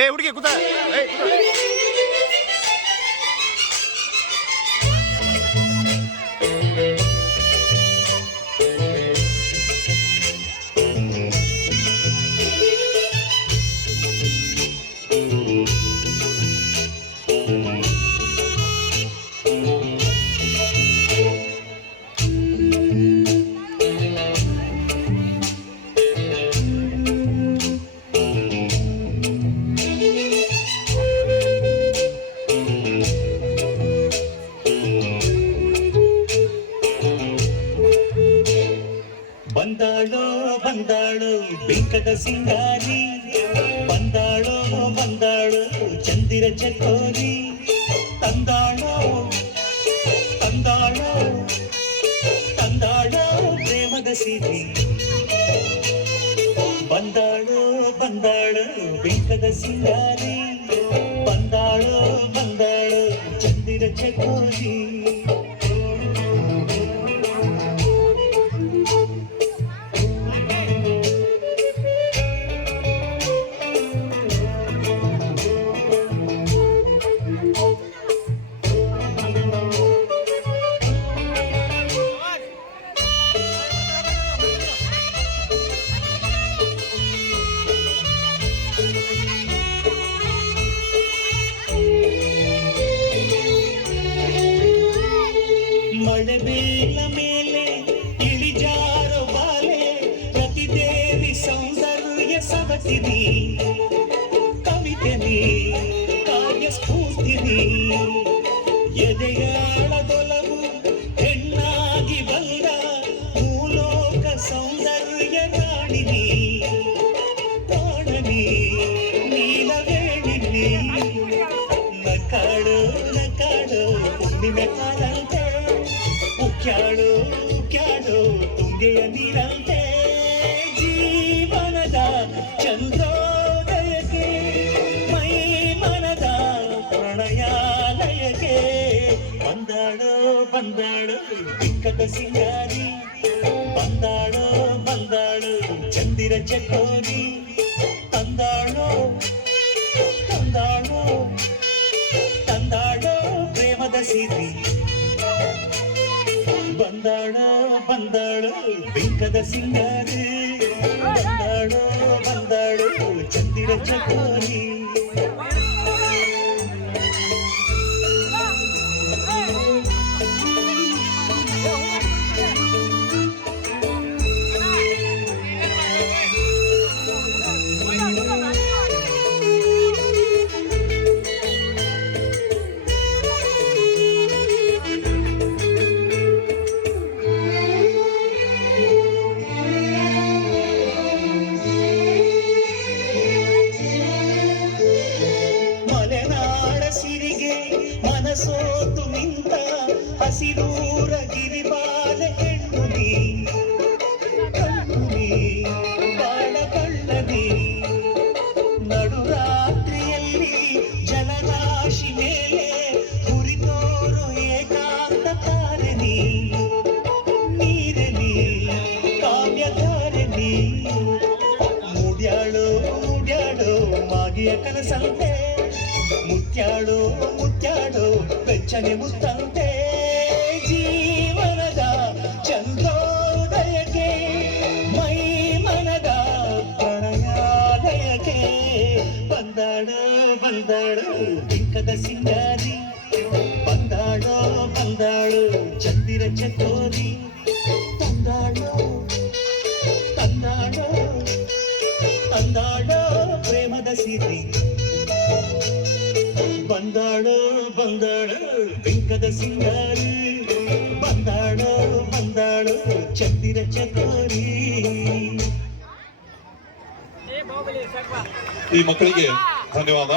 ಏ ಹುಡುಗಿ ಕೂತ ಬಂದಾಳೋ ಬಂದಾಳು ಬೆಂಕದ ಸಿಂಗಾರಿ, ಬಂದಾಳೋ ಬಂದಾಳು ಚಂದಿರ ಚಕೋರಿ, ತಂದಾಳೋ ತಂದಾಳೋ ತಂದಾಳೋ ಪ್ರೇಮದ ಸಿರಿ. ಬಂದಾಳೋ ಬಂದಾಳು ಬೆಂಕದ ಸಿಂಗಾರಿ, ಬಂದಾಳೋ ಬಂದಾಳು ಚಂದಿರ ಚಕೋರಿ. ಮಳೆ ಬೇಲ ಮೇಲೆ ಇಳಿಜಾರೋ ಬಾಲೆ, ಪ್ರತಿದೇವಿ ಸೌಂದರ್ಯ ಸವತಿನಿ, ಕವಿತೆನಿ ಕಾವ್ಯ ಸ್ಫೂರ್ತಿನಿ, ಎದೆಯಾಳದೊಲವು ಹೆಣ್ಣಾಗಿ ಬಂದ ಭೂಲೋಕ ಸೌಂದರ್ಯ ರಾಣಿನಿ, ಪ್ರಾಣನಿ ನೀಲವೇಣಿನಿ. ನಕಾಡು ನಕಾಡು ಹುಣ್ಣಿನ ಕಾಲಂತೆ, ಉಕ್ಯಾಡು ಉಕ್ಯಾಡು ತುಂಗೆಯ ನೀರಂತೆ, ಜೀವನದ ಚಂದ್ರೋದಯಕ್ಕೆ ಮೈ ಮನದ ಪ್ರಣಯಾಲಯಕ್ಕೆ. ಬಂದಾಳೋ ಬಂದಾಳು ಬಿಕ್ಕದ ಸಿಂಗಾರಿ, ಬಂದಾಳೋ ಬಂದಾಳು ಚಂದಿರ ಚಕೋರಿ, ತಂದಾಳೋ ತಂದಾಳೋ ತಂದಾಳೋ ಪ್ರೇಮದ ಸಿರಿ. ಬಂದಾಳೋ ಬಂದಾಳು ಬೆಂಕದ ಸಿಂಗಾರಿ, ಬಂದಾಳೋ ಬಂದಾಳು ಚಂದಿರ ಚಕೋರಿ. ಸಿರಿಗೆ ಮನಸೋತು ನಿಂತ ಹಸಿರೂರ ಗಿರಿಬಾಲೆ ಹೆಣ್ಣು ನೀ, ಕಣ್ಣು ನೀ ಬಾಳ ಕಳ್ಳನಿ, ನಡುರಾತ್ರಿಯಲ್ಲಿ ಜಲರಾಶಿ ಮೇಲೆ ಹುರಿತೋರು ಏಕಾಂತ ತಾರೆನಿ, ನೀರೆನಿ ಕಾವ್ಯಧಾರೆನಿ. ಮೂಡ್ಯಾಳು ಮೂಡ್ಯಾಳು ಮಾಗಿಯ ಕನಸಂತೆ, ಮುತ್ಯಾಡು ಮುತ್ಯಾಡು ಬೆಚ್ಚನೆ ಮುತ್ತಂತೆ, ಜೀವನದ ಚಂದ್ರೋದಯಕ್ಕೆ ಮೈ ಮನದ ಪ್ರಣಯಾಲಯಕ್ಕೆ. ಬಂದಾಳು ಬಂದಾಳು ಬಿಕ್ಕದ ಸಿಂಗಾರಿ, ಬಂದಾಳೋ ಬಂದಾಳು ಚಂದಿರ ಚಕೋರಿ, ತಂದಾಳೋ ತಂದಾಳೋ ತಂದಾಳೋ ಪ್ರೇಮದ ಸಿರಿ. ಬಂದಾಳೋ ಬಂದಾಳು ಬಿಂಕದ ಸಿಂಗಾರಿ, ಬಂದಾಳೋ ಬಂದಾಳು ಚಂದಿರ ಚಕೋರಿ. ಈ ಮಕ್ಕಳಿಗೆ ಧನ್ಯವಾದ.